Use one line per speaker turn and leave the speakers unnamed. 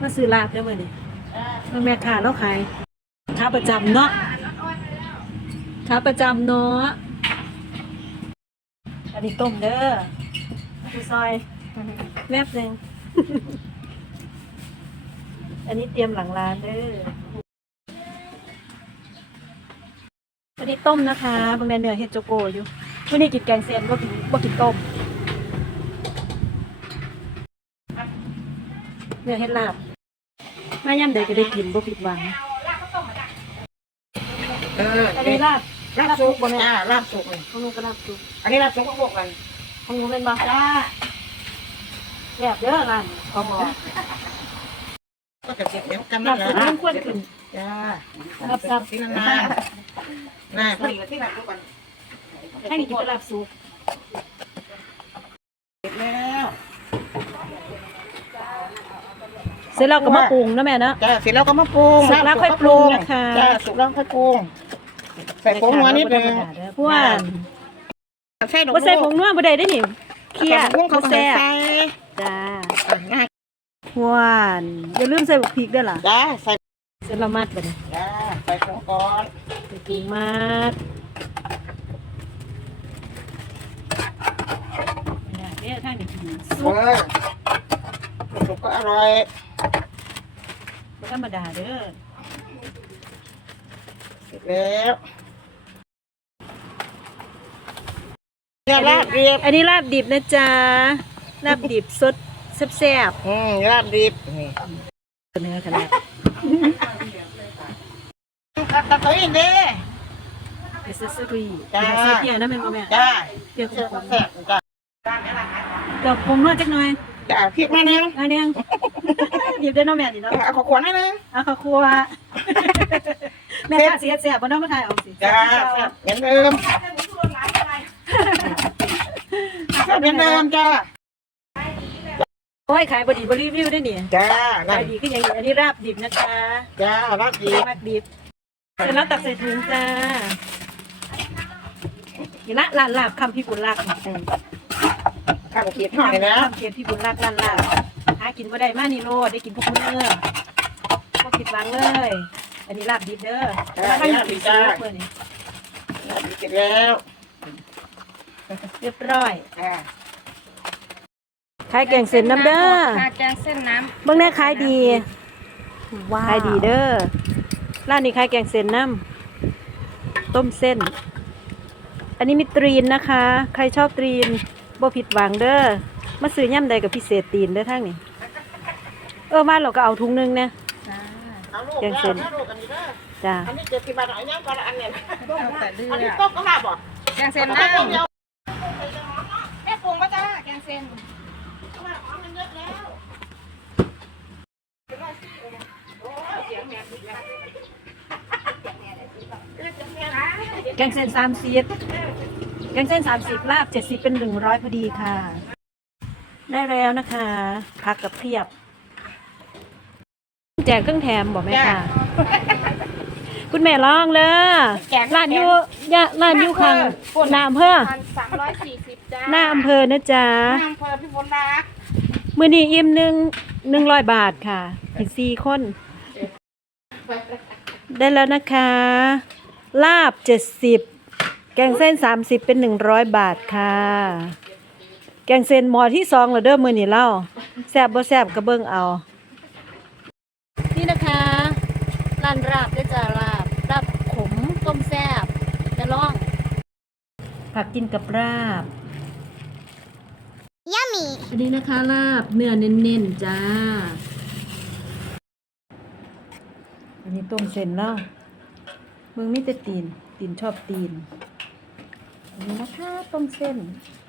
มาซื้อลาบได้มื้อนี้แม่ค้าเราขายค้าประจำเนาะค้าประจำเนาะอันนี้ต้มเด้อดูซอยแวบหนึ่ง อันนี้เตรียมหลังร้านเด้ออันนี้ต้มนะคะบางแดนเนื้อเฮ็ดโจโกอยู่วันนี้กินแกงเส้นบ่กินต้มเนื้อเฮ็ดลาบมาย่ำใดก็ได้กินบ่ผิดหวังอันนี้ลาบสุกบ่แม่
ลาบสุกเลย
ของหนูก็ลาบสุก
อันนี้ลาบสุกก็พวกกัน
ของหนูเป็นบ่จ้าแซ่บเด้อร้านขอบอก
ก็จะเก็บเดี๋ยวกัน
ลา
นะ
บสุกมันควรขึ้น
จ้า
ลาบ
ที่นานๆน่าพอดีกับที่ลาบสุกกัน
ให้กินลาบสุก
เสร็จแล้ว
เสร็จแล้วก็มาปรุงนะแม่เนาะ
จ้าเสร็จแล้วก็มาปรุง
สุกแล้วค่อยปรุงนะคะ
จ้าสุกแล้วค่อยปรุงใส่ผงนัวนิดนึง
เพราะว่า
ใส่ดอก
บ่ใส่ผงนัวบ่ได้ได้นี่เคี่ย
ผงเขาใส่
จ้า
ง่าย
หวานอย่าลืมใส่บักพริกด้วยล่ะ
จ้าใส่
เสร็จแล้วมัดไปเลย
จ้าใส่ผงก่อน
ใส่ถุงมัดเนี่ยถ้ามีสุก
สุกก็อร่อย
บ่ธรรมดาเด้อ
เสร็จแล้วเนี่ยลาบดิบ
อันนี้ลาบดิบนะจ๊ะลาบดิบสดแซ่บ
ลาบดิบนี่
เนื้อขนาด
ตัดตัวเองเด้
เอเซอรี่
จ้า
ใส่เพียนะแม่แม่
จ้า
เพียของผม
แซ่บจ้า
เดี๋ยวผมนวดจักหน่อย
จ้าพริกมาเนี่ย
อันนี้ดิบได้น้องแม่ดิเนาะ
เอาขวดให้นะ
เอาข้าวคั่วแม่ข้าเสียบ่น้องมาถ่ายเอาสิ
จ้าเหมือนเดิมเหมือนเดิมจ้า
โอ้ยขายบดีบรีวิวได้เนี่ย
จ้า
ขายดีก็อย่างนี้อันนี้ราบดิบนะคะ
จ้าลาบดิบ
ราบดิบเสร็จแล้วตักใส่ถุงจ้านี่ละลาบคำพี่บุญรัก
ข้าวเขียดหน่อยนะ
คำเขียนพี่บุญรักลาบหากินบ่ได้มานี่โลได้กินพวกมื้อก็ผิดหวังเลย อันนี้ลาบดิบเด้อลาบดิบจ้าเ
เสร็จแล้ว
เรียบร้อย
จ้า
ขายแกงเส้นน้ำเด้อ
แกงเส้นน้ำ
เบิ่งแน่ขายดีขายดีเด้อร้านนี้ขายแกงเส้นน้ำต้มเส้น อันนี้มีตรีนนะคะ ใครชอบตรีนบ่ผิดหวังเด้อมาซื้อย่ำใดกับพิเศษตีนเด้อทั้งนี้มาเราก็เอาถุงนึงเนี่ยแกงเส้นจ้า
อันนี้70 บาทอันนี้ก็อันเนี่ย
เอาแต่เลื
อันนี้
อด
ต้มก็ลาบบ่
แกงเส้นน้ำแม่ปรุงก็จ้าแกงเส้น
แกงเส้น30แกงเส้น30ลาบ70เป็น100พอดีค่ะ ได้แล้วนะคะผักกับเพียบแจกเครื่องแถมบอกแม่ค่ะ คุณแม่ลองเลยร้านอยู่ร้านอยู่ข้างหน้าอำเภอ
340จ้า
หน้าอำเภอนะจ๊ะ
น้ำเพิ่มพี่ฝนรัก
มื้อนี้อิ่ม100 บาทค่ะอีก4 คนได้แล้วนะคะลาบ70แกงเส้น30เป็น100 บาทค่ะแกงเส้นหม้อที่2แล้วเด้อมื้อนี้เล่าแซ่บบ่แซ่บก็เบิ่งเอานี่นะคะร้านลาบได้จ้ะลาบขมต้มแซ่บจะลองผักกินกับลาบYummy อันนี้นะคะลาบเนื้อเน้นๆจ้าอันนี้ต้มเส้นแล้วมึงมีแต่ตีนชอบตีนอันนี้นะคะต้มเส้น